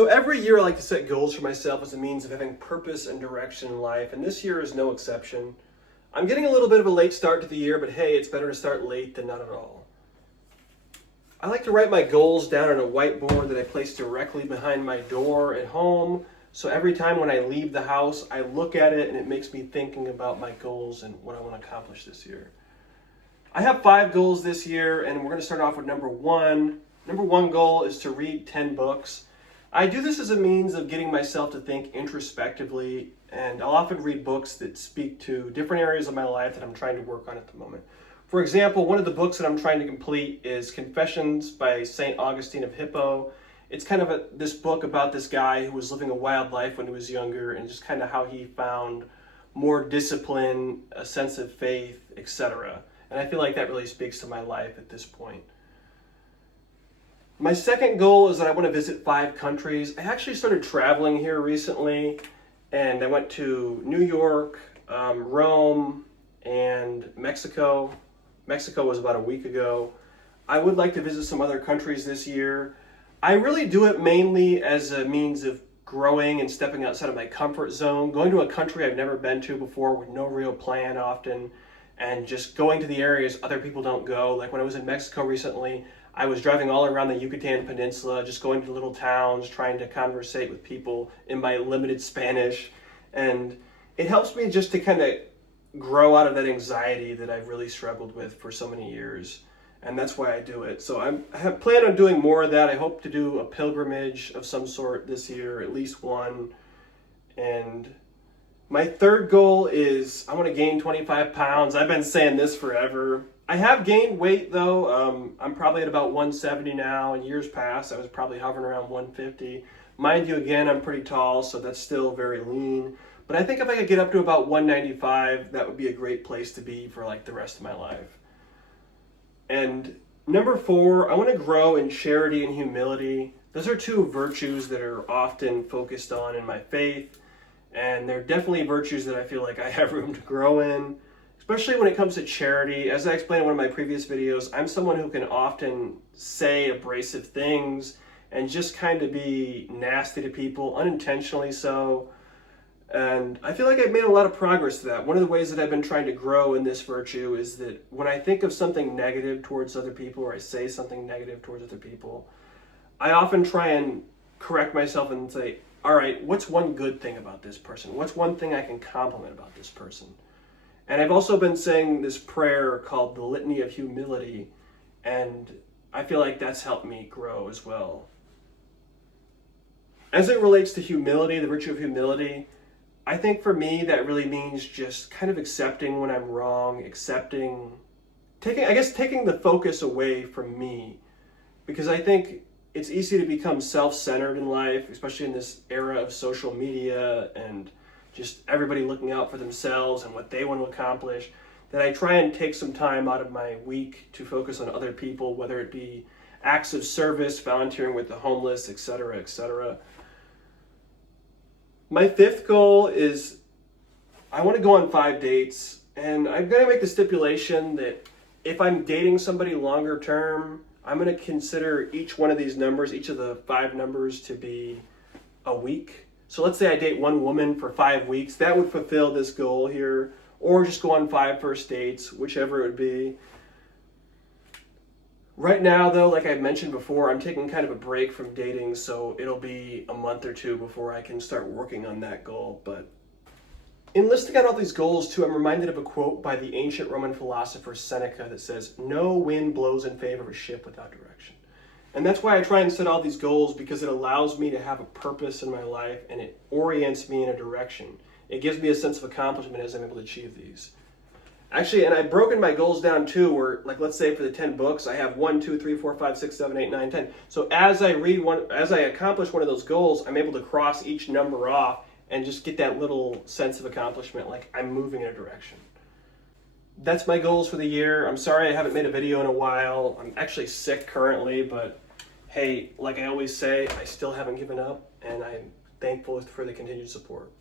So every year I like to set goals for myself as a means of having purpose and direction in life, and this year is no exception. I'm getting a little bit of a late start to the year, but hey, it's better to start late than not at all. I like to write my goals down on a whiteboard that I place directly behind my door at home, so every time when I leave the house, I look at it and it makes me thinking about my goals and what I want to accomplish this year. I have 5 goals this year, and we're going to start off with number 1. Number 1 goal is to read 10 books. I do this as a means of getting myself to think introspectively, and I'll often read books that speak to different areas of my life that I'm trying to work on at the moment. For example, one of the books that I'm trying to complete is Confessions by St. Augustine of Hippo. It's kind of this book about this guy who was living a wild life when he was younger, and just kind of how he found more discipline, a sense of faith, etc. And I feel like that really speaks to my life at this point. My second goal is that I want to visit 5 countries. I actually started traveling here recently, and I went to New York, Rome, and Mexico. Mexico was about a week ago. I would like to visit some other countries this year. I really do it mainly as a means of growing and stepping outside of my comfort zone, going to a country I've never been to before with no real plan often, and just going to the areas other people don't go. Like when I was in Mexico recently, I was driving all around the Yucatan Peninsula, just going to little towns, trying to conversate with people in my limited Spanish. And it helps me just to kind of grow out of that anxiety that I've really struggled with for so many years. And that's why I do it. So I have planned on doing more of that. I hope to do a pilgrimage of some sort this year, at least one. And my third goal is I want to gain 25 pounds. I've been saying this forever. I have gained weight though. I'm probably at about 170 now. In years past, I was probably hovering around 150. Mind you, again, I'm pretty tall, so that's still very lean. But I think if I could get up to about 195, that would be a great place to be for like the rest of my life. And number 4, I want to grow in charity and humility. Those are 2 virtues that are often focused on in my faith. And they're definitely virtues that I feel like I have room to grow in. Especially when it comes to charity. As I explained in one of my previous videos, I'm someone who can often say abrasive things and just kind of be nasty to people, unintentionally so. And I feel like I've made a lot of progress to that. One of the ways that I've been trying to grow in this virtue is that when I think of something negative towards other people, or I say something negative towards other people, I often try and correct myself and say, all right, what's one good thing about this person? What's one thing I can compliment about this person? And I've also been saying this prayer called the Litany of Humility, and I feel like that's helped me grow as well. As it relates to humility, the virtue of humility, I think for me that really means just kind of accepting when I'm wrong, taking the focus away from me. Because I think it's easy to become self-centered in life, especially in this era of social media and just everybody looking out for themselves and what they want to accomplish, that I try and take some time out of my week to focus on other people, whether it be acts of service, volunteering with the homeless, etc., etc. My 5th goal is I want to go on 5 dates, and I'm going to make the stipulation that if I'm dating somebody longer term, I'm going to consider each one of these numbers, each of the 5 numbers, to be a week. So let's say I date one woman for 5 weeks. That would fulfill this goal here. Or just go on 5 first dates, whichever it would be. Right now, though, like I mentioned before, I'm taking kind of a break from dating, so it'll be a month or 2 before I can start working on that goal. But in listing out all these goals, too, I'm reminded of a quote by the ancient Roman philosopher Seneca that says, "No wind blows in favor of a ship without direction." And that's why I try and set all these goals, because it allows me to have a purpose in my life and it orients me in a direction. It gives me a sense of accomplishment as I'm able to achieve these. Actually, and I've broken my goals down too, where, like, let's say for the 10 books, I have 1, 2, 3, 4, 5, 6, 7, 8, 9, 10. So as I accomplish one of those goals, I'm able to cross each number off and just get that little sense of accomplishment, like I'm moving in a direction. That's my goals for the year. I'm sorry I haven't made a video in a while. I'm actually sick currently, but hey, like I always say, I still haven't given up, and I'm thankful for the continued support.